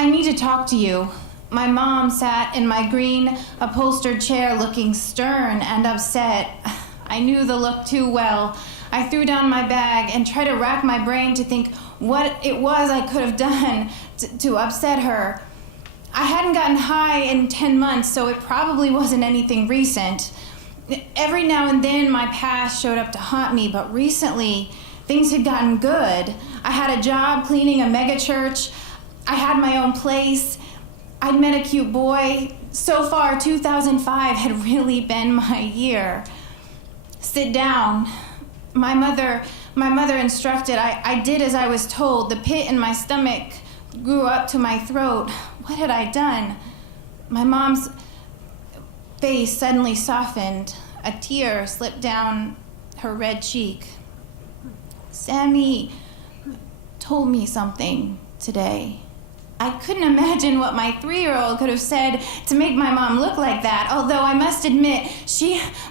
I need to talk to you. My mom sat in my green upholstered chair looking stern and upset. I knew the look too well. I threw down my bag and tried to rack my brain to think what it was I could have done to upset her. I hadn't gotten high in 10 months, so it probably wasn't anything recent. Every now and then my past showed up to haunt me, but recently things had gotten good. I had a job cleaning a megachurch. I had my own place. I'd met a cute boy. So far, 2005 had really been my year. Sit down. My mother instructed. I did as I was told. The pit in my stomach grew up to my throat. What had I done? My mom's face suddenly softened. A tear slipped down her red cheek. Sammy told me something today. I couldn't imagine what my 3-year-old could have said to make my mom look like that, although I must admit,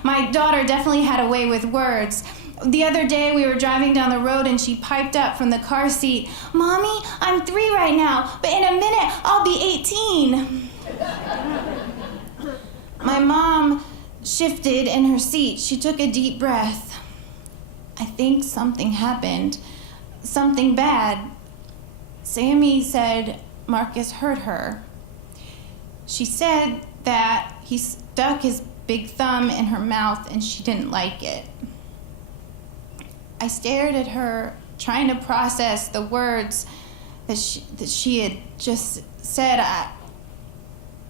my daughter definitely had a way with words. The other day we were driving down the road and she piped up from the car seat, "Mommy, I'm 3 right now, but in a minute I'll be 18. My mom shifted in her seat. She took a deep breath. I think something happened. Something bad. Sammy said Marcus hurt her. She said that he stuck his big thumb in her mouth and she didn't like it. I stared at her, trying to process the words that she had just said.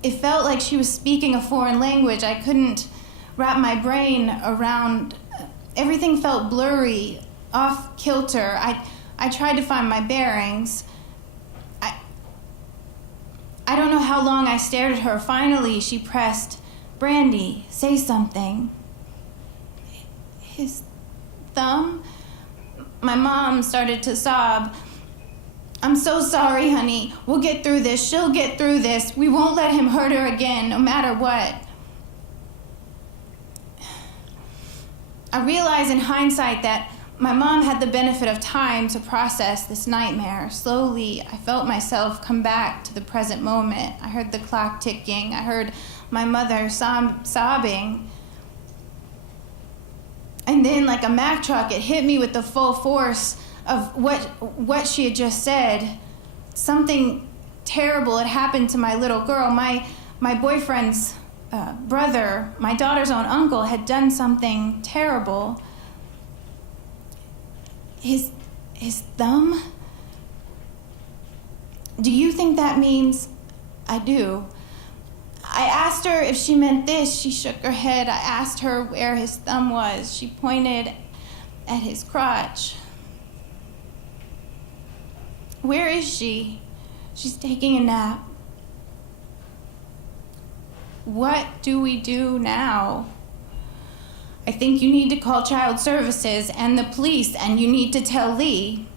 It felt like she was speaking a foreign language. I couldn't wrap my brain around. Everything felt blurry, off kilter. I tried to find my bearings. I don't know how long I stared at her. Finally, she pressed, "Brandy, say something." His thumb? My mom started to sob. "I'm so sorry, honey. We'll get through this. She'll get through this. We won't let him hurt her again, no matter what." I realize in hindsight that my mom had the benefit of time to process this nightmare. Slowly, I felt myself come back to the present moment. I heard the clock ticking. I heard my mother sobbing. And then, like a Mack truck, it hit me with the full force of what she had just said. Something terrible had happened to my little girl. My boyfriend's brother, my daughter's own uncle, had done something terrible. His thumb? Do you think that means? I do. I asked her if she meant this. She shook her head. I asked her where his thumb was. She pointed at his crotch. Where is she? She's taking a nap. What do we do now? I think you need to call child services and the police, and you need to tell Lee.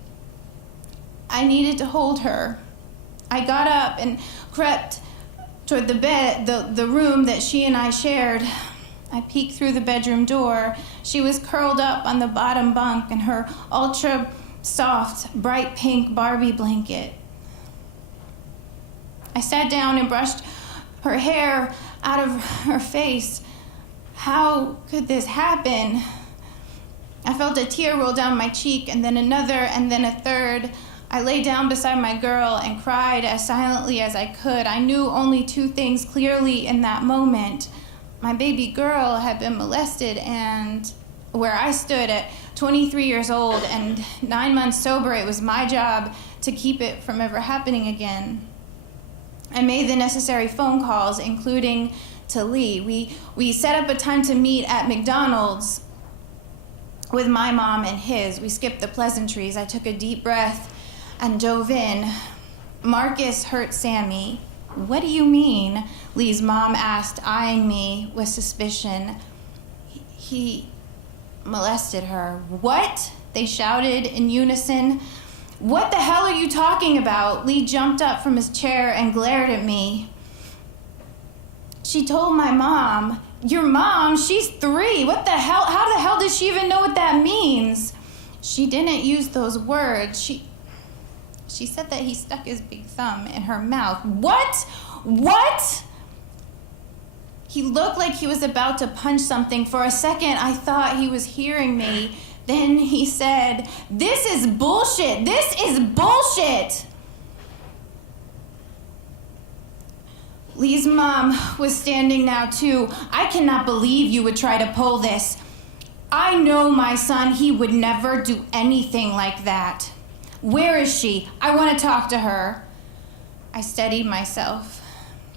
I needed to hold her. I got up and crept toward the bed, the room that she and I shared. I peeked through the bedroom door. She was curled up on the bottom bunk in her ultra soft, bright pink Barbie blanket. I sat down and brushed her hair out of her face. How could this happen? I felt a tear roll down my cheek, and then another, and then a third. I lay down beside my girl and cried as silently as I could. I knew only 2 things clearly in that moment. My baby girl had been molested, and where I stood at 23 years old and 9 months sober, it was my job to keep it from ever happening again. I made the necessary phone calls, including to Lee. We set up a time to meet at McDonald's with my mom and his. We skipped the pleasantries. I took a deep breath and dove in. Marcus hurt Sammy. What do you mean? Lee's mom asked, eyeing me with suspicion. He molested her. What? They shouted in unison. What the hell are you talking about? Lee jumped up from his chair and glared at me. She told my mom. Your mom? She's 3. What the hell? How the hell does she even know what that means? She didn't use those words. She said that he stuck his big thumb in her mouth. What? What? He looked like he was about to punch something. For a second, I thought he was hearing me. Then he said, "This is bullshit. This is bullshit." Lee's mom was standing now too. "I cannot believe you would try to pull this. I know my son, he would never do anything like that. Where is she? I want to talk to her." I steadied myself.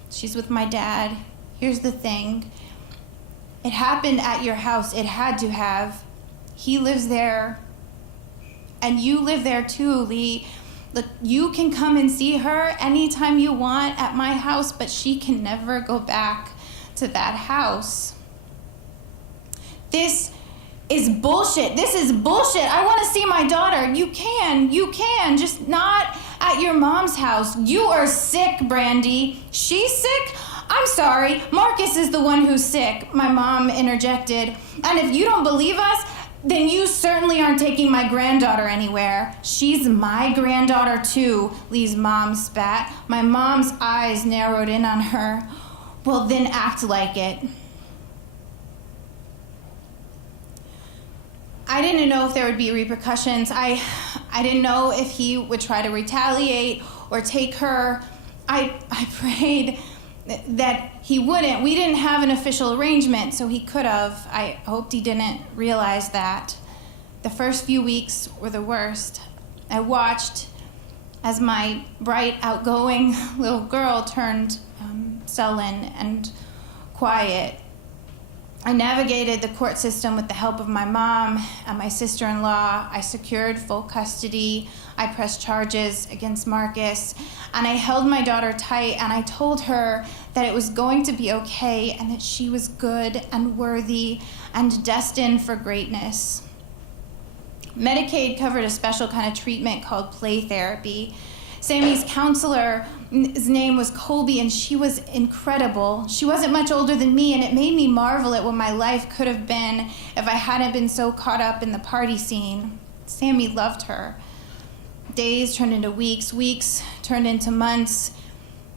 "She's with my dad. Here's the thing. It happened at your house. It had to have. He lives there. And you live there too, Lee. Look, you can come and see her anytime you want at my house, but she can never go back to that house. This is bullshit. This is bullshit. I want to see my daughter. You can, just not at your mom's house. You are sick, Brandy." "She's sick? I'm sorry. Marcus is the one who's sick," my mom interjected. "And if you don't believe us, then you certainly aren't taking my granddaughter anywhere." "She's my granddaughter too," Lee's mom spat. My mom's eyes narrowed in on her. "Well, then act like it." I didn't know if there would be repercussions. I didn't know if he would try to retaliate or take her. I prayed that he wouldn't. We didn't have an official arrangement, so he could have. I hoped he didn't realize that. The first few weeks were the worst. I watched as my bright, outgoing little girl turned sullen and quiet. I navigated the court system with the help of my mom and my sister-in-law. I secured full custody. I pressed charges against Marcus. And I held my daughter tight, and I told her that it was going to be okay and that she was good and worthy and destined for greatness. Medicaid covered a special kind of treatment called play therapy. Sammy's counselor, his name was Colby, and she was incredible. She wasn't much older than me, and it made me marvel at what my life could have been if I hadn't been so caught up in the party scene. Sammy loved her. Days turned into weeks, weeks turned into months.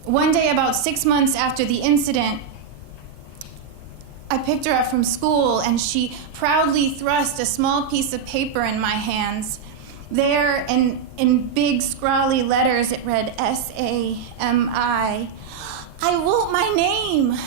One day, about 6 months after the incident, I picked her up from school, and she proudly thrust a small piece of paper in my hands. There, in big, scrawly letters, it read, "S-A-M-I. "I wrote my name,"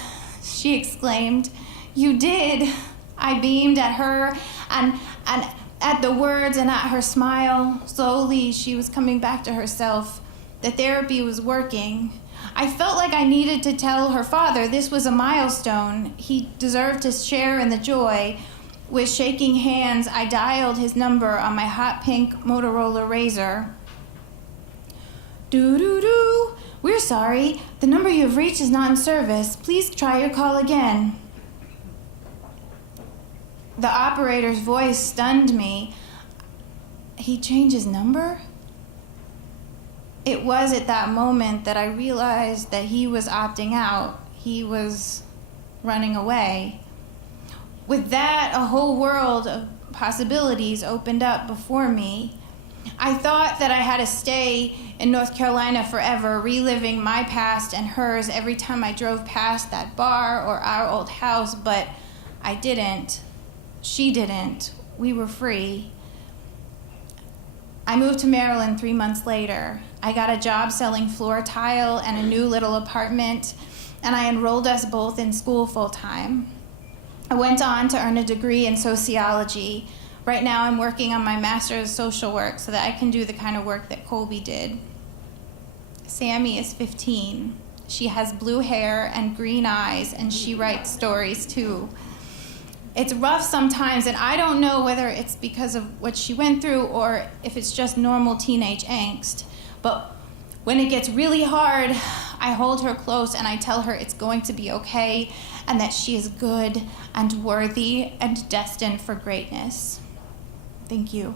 she exclaimed. "You did." I beamed at her and at the words and at her smile. Slowly, she was coming back to herself. The therapy was working. I felt like I needed to tell her father this was a milestone. He deserved to share in the joy. With shaking hands, I dialed his number on my hot pink Motorola Razr. "Doo-doo-doo. We're sorry. The number you have reached is not in service. Please try your call again." The operator's voice stunned me. He changed his number? It was at that moment that I realized that he was opting out. He was running away. With that, a whole world of possibilities opened up before me. I thought that I had to stay in North Carolina forever, reliving my past and hers every time I drove past that bar or our old house, but I didn't. She didn't. We were free. I moved to Maryland 3 months later. I got a job selling floor tile and a new little apartment, and I enrolled us both in school full-time. I went on to earn a degree in sociology. Right now I'm working on my master's of social work so that I can do the kind of work that Colby did. Sammy is 15. She has blue hair and green eyes, and she writes stories too. It's rough sometimes, and I don't know whether it's because of what she went through or if it's just normal teenage angst. But when it gets really hard, I hold her close and I tell her it's going to be okay and that she is good and worthy and destined for greatness. Thank you.